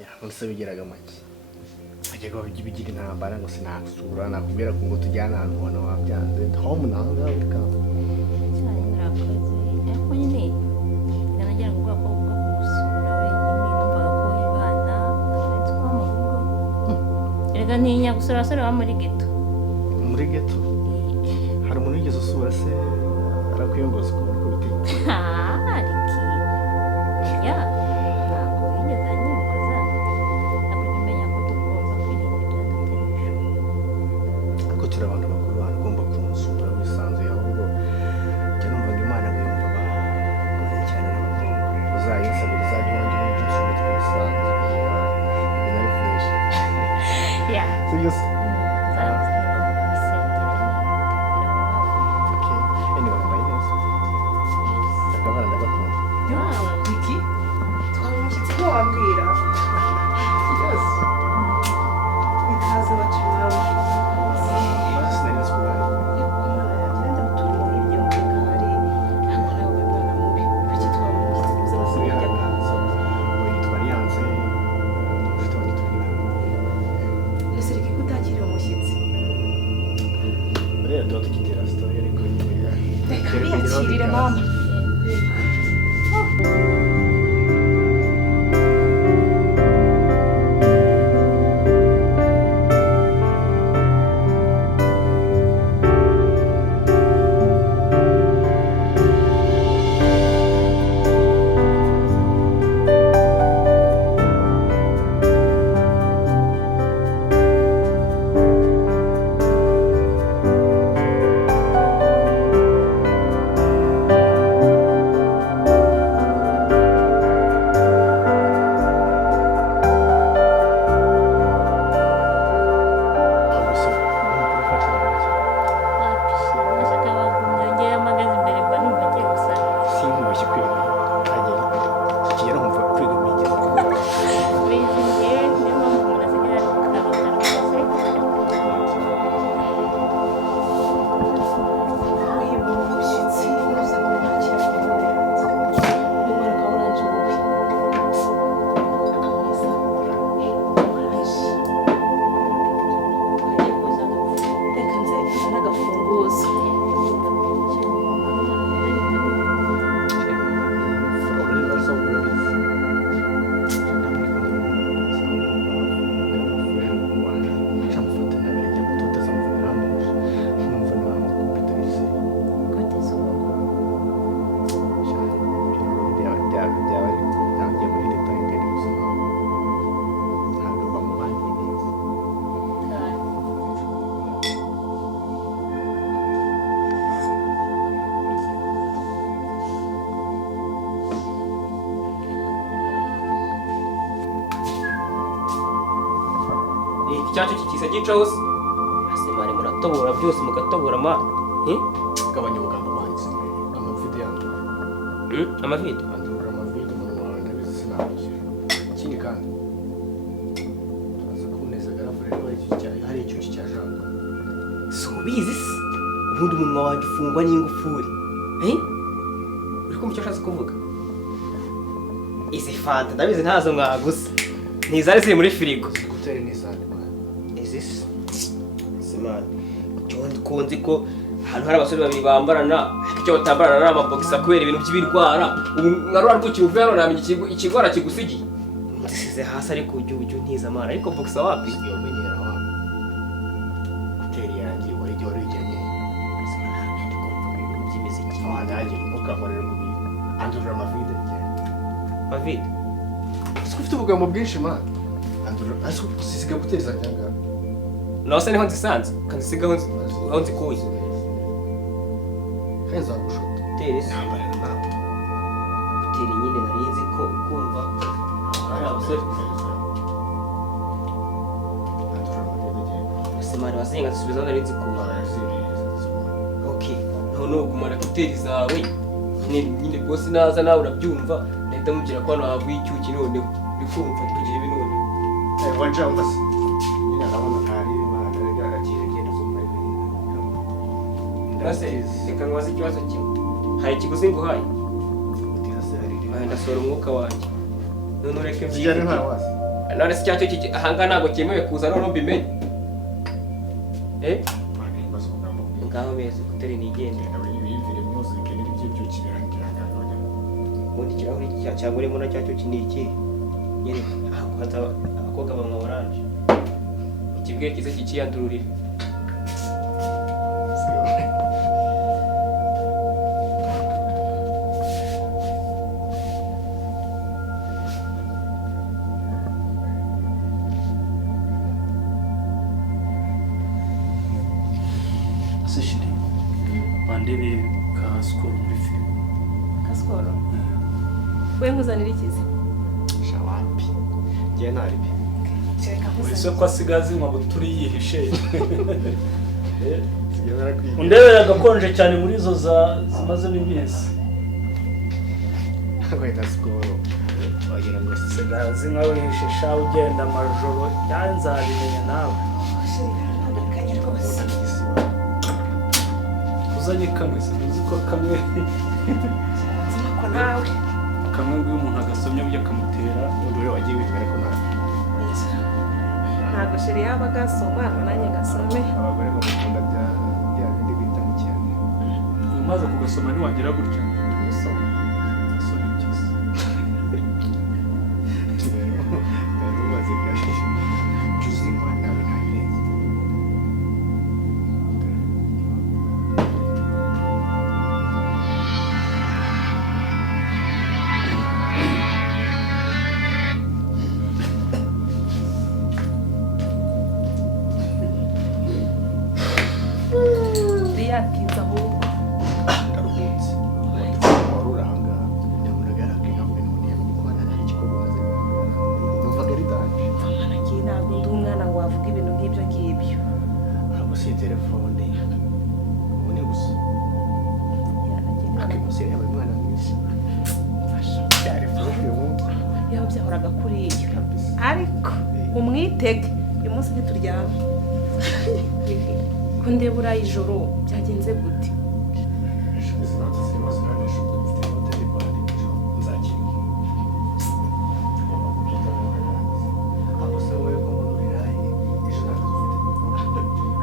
ya nse bigeraga make ajyaga bigira intambara ngo sinasura nakubwira ko ngo tujyana ahantu ubona wabyanze home nanga welcome cyane murakoze ariko nyine nganagera ngo bwako bwo gusura wenyine numvaga ko ibana ndetse kwa mu rugo erega ntinya gusura abasore ba muri ghetto hari umuntu wigeze usura se arakuyongoza ukuntu uko biteye ariki ya ntabwo yigeze anyongoza ntabwo umenya ko tugomba kwirinda ibyadutera ibishuko ko turi abantu bakuru bagomba kumusura wisanzuye ahubwo njya numvaga imana yumva abagore cyane n'abakobwa uzayisabira uzajya wongera umusura twisanze binari fresh ya sibyo se wambwira ikaze baciwawe reka biyakirire mama icyacu kikisa gica hose asemane muratobora byose mugatobora ma gabanya ubugambo bwanjye amavide yanjye amavide andura amavide umuntu wawe ndabizi sinabikira ikindi kandi aza kuboneza garafure hari icyuki cya janga si ubizi se ubundi umunwa wanjye ufungwa n'ingufuri uri kumva icyo ashatse kuvuga izi fanta ndabizi ntazo mwagusa ntizari ziri muri firigo gutera n'izandi izisi simani cyondi kunzi ko ahantu hari abasore babiri bambarana icyo batambarana ari amabogisa kubera ibintu by'ibirwara ubu nka rwa rwukira uvuye hano namenye ikigwara kigusigiye ndisize hasi ariko ujya ntiza amara ariko bogisa wapi iyo menyera wa gutera yanjye wari igihe wari wijyanye ndi kumva ibintu by'imiziki nanjye ntukamurire ku bintu andurira amavide mavide ese ufite ubugambo bwinshi man andurira ese usisiga guteza cyangwa naho se niho nzisanze kanzisigaho aho nzikuye heza gushota tere se yambaye nawe tere nyine nari nzi ko kumva hari abasore simani wasenga zisubiza nari nzi kuba okay none ugumana kuteri zawe nyine bose naza nawe urabyumva leta mubwira ko hano haguye icyuki noneho uri kumva tugira ibi noneho wajamba se nyine arabona ntari imana agakira agenda z'umuriro Ase reka nwaze ikibazo kimwe hari ikiguzi nguhaye utiza se hari ndasohora umwuka wanjye none ureke kijyane nta wazi none se cyacyo ahanga ntabwo cyemewe kuza none mbimenye ngaho mezi kuteri nigende ubundi ikirahuri cyangwa urimo na cyacyo kiniki nyine abakobwa bamwe oranje ikibwiye kize kikiyandururira Seshiri bandebe ka skoro muri film Kaskoro we nkuzanira ikizi shawapi ngiye naribi uretse ko asigaze mu buturi yihishe undebera agakonje cyane muri izo zimaze n'iminsi kwenda skoro wagira ngo sigaze nka wihishe sha ugenda amajoro yanzabimenya nawe uzanye kamwe sinzi ko kamwe ko nawe kamwe ngo umuntu agasomya byo akamutera undi wagiye witwara ko nawe ntabwo sheri yaba agasoma nanjye gasome abagore bakunda bya bindi bita mu cyane umaze kugasoma ntiwagira gutya gusoma gasoma byiza umaze kuyashisha juzi ngo nawe ntabirenze yakiza ahubwo ndaruhutse wari uranga ndabonaga yarakinavuga n'umuntu yamukwana nari igikorwa maze numvaga ari danje mwana ngiye ntabwo ndi umwana ngo wavuga ibintu nk'ibyo ngibyo ahubwo si telefone ubu ni gusa akimusire yabaye umwana mwiza byari fresh uyu munsi yaba byahoraga kuri iyo ariko umwitege uyu munsi ntituryama ko ndeba uriya ijoro byagenze gute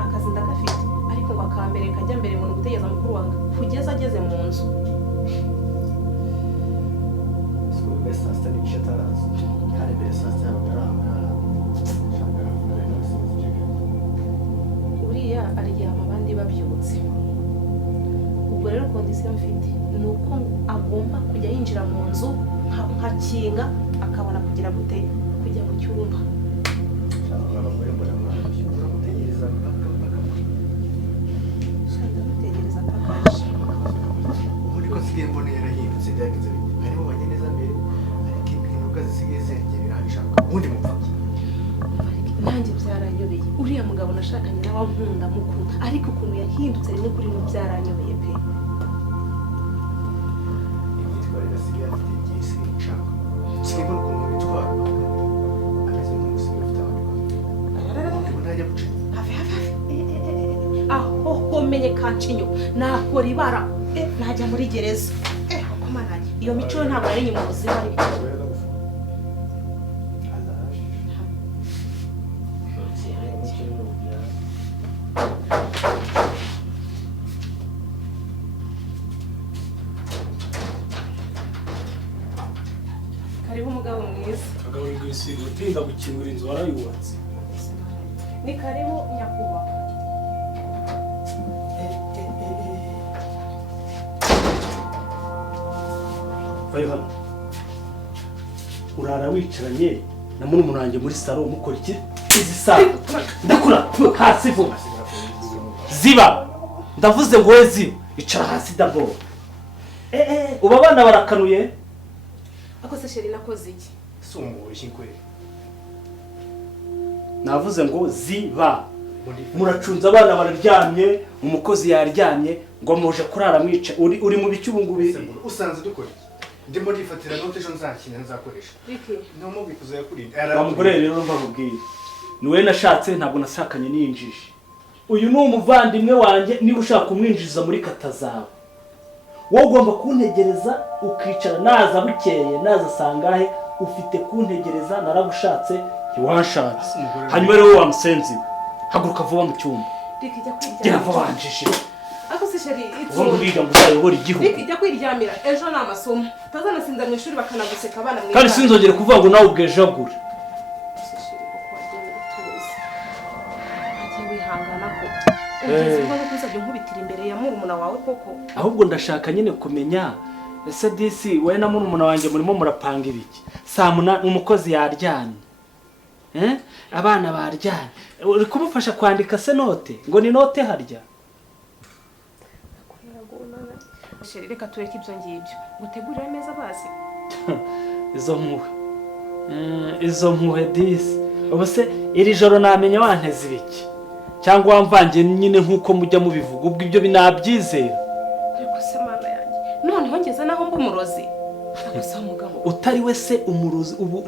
akazi ndagafite ariko ngo akambere kajya mbere ngo ni ugutegereza mukuru wanjye kugeza ageze mu nzu uriya aryama abandi babyutse ubwo rero kondisiyo mfite ni uko agomba kujya yinjira mu nzu nkakinga akabona kugira gute kujya mu cyumba ndamutegereza atakaje ubundi ko nsigaye mbona yarahindutse byagenze bite harimo abanyeneza mbere ariko impinduka zisigaye zengera irahashaka ubundi mupfubyi nanjye byaranyobeye uriya mugabo nashakanye nawe nkunda mukunda ariko ukuntu yahindutse rimwe kuri rimwe byaranyobeye pe imyitwarire asigaye afite igihe isigaye nshaka nsigaye mbona ukuntu bitwara ameze nk'umusigaye ufite abandi bantu ntajya guca hafi aho homenye kancinyo nakora ibara najya muri gereza komana iyo mico ntabwo ari inyuma ubuzima ari karibu umugabo mwiza agaburwa isigo utinda gukingura inzu warayubatse ni karibu nyakubahwa vayo hano urara wicaranye na murumuna wanjye muri salo mukora iki izi saa ndakura hasi vuba ziba ndavuze ngo we ziba icara hasi dabo uba abana barakanuye ako se sheri nakoze iki sumuboshye kweli navuze ngo ziba muracunze abana bararyamye umukozi yaryamye ngo muje kurara mwica uri mu biki ubu ngubu usanze dukora iki ndimo ndifatira note ejo nzakina nzakoresha biki ntamubwi kuzayakurinda bamugore rero mbabwire ni we nashatse ntabwo nashakanye n'injiji uyu ni umuvandimwe wanjye niba ushaka kumwinjiza muri kata zawe wowe ugomba kuntegereza ukicara naza bukeye naza sangahe ufite kuntegereza naragushatse ntiwanshatse hanyuma rero wa musenzi we haguruka vuba mu cyumba Reka ijya gera kwiryamira. vuba wanjije Ako se sheri ubu nguriga ngo uzayobore igihugu Reka ijya kwiryamira ejo ni amasomo. Utazanasinda mu ishuri bakanaguseka abana mwiza. kandi sinzongere kuvuga ngo nawe ubwejagure nkubitira imbere ya murumuna wawe koko ahubwo ndashaka nyine kumenya ese disi wowe na murumuna wanjye murimo murapanga ibiki saa munani umukozi yaryamye abana baryamye uri kumufasha kwandika se note ngo ni note harya sheri reka tureke ibyo ngibyo gutegurira ameza bazi izo mpuhwe disi ubu se iri joro namenya wanteze ibiki cyangwa wamvangiye nyine nk'uko mujya mubivuga ubwo ibyo binabyizera ariko se mana yanjye noneho ngeze naho mba umurozi gusa mugabo utari we se umurozi ubu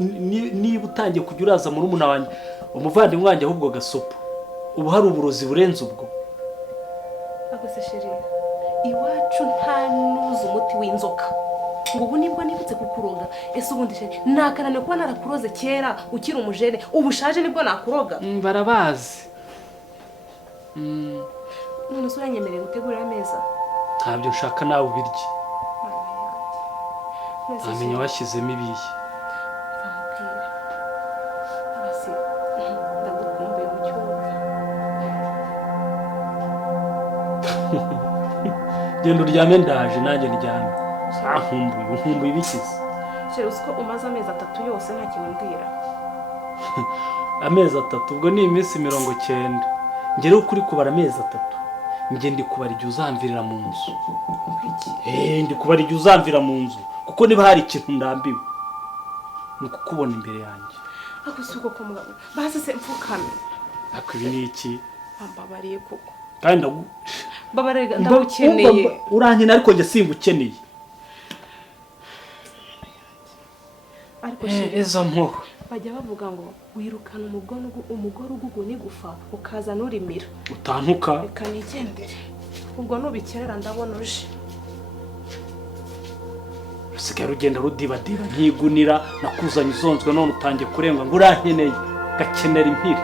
niba utangiye kujya uraza murumuna wanjye umuvandimwe wanjye ahubwo gasopo ubu hari uburozi burenze ubwo ariko se sheri iwacu nta nuzi umuti w'inzoka ngo ubu nibwo nibutse kukuroga ese ubundi sheri nakananiwe kuba narakuroze kera ukiri umujene ubu ushaje nibwo nakuroga barabazi none se uranyemereye gutegurira ameza ntabyo nshaka nawe ubirye Mana yanjye. ntamenya washyizemo ibihe Bamubwire. Basi, ndagukumbuye mu cyumba. genda uryame ndaje nanjye ndyame nkumbuye ibikize Sheri uzi ko umaze amezi 3 yose nta kintu umbwira amezi 3 ubwo ni iminsi 90 ngere ukuri kubara amezi 3 njye ndi kubara igihe uzamvirira mu nzu ndi kubara igihe uzamvira mu nzu kuko niba hari ikintu ndambiwe ni ukukubona imbere yanjye ako si uko ko mugabo basi se mfukame ariko ibi ni iki ambabariye koko kandi babarega ndagukeneye urankina ariko njye singukeneye ariko sheri izo mpuhwe bajya bavuga ngo wirukana umugore ugugu n'igufa ukaza nurimira utantuka reka nigendere ubwo nubikerera ndabona uje rusigaye rugenda rudibadiba ntigunira nakuzanye uzonzwe none utangiye kurenga ngo urankeneye gakenera impiri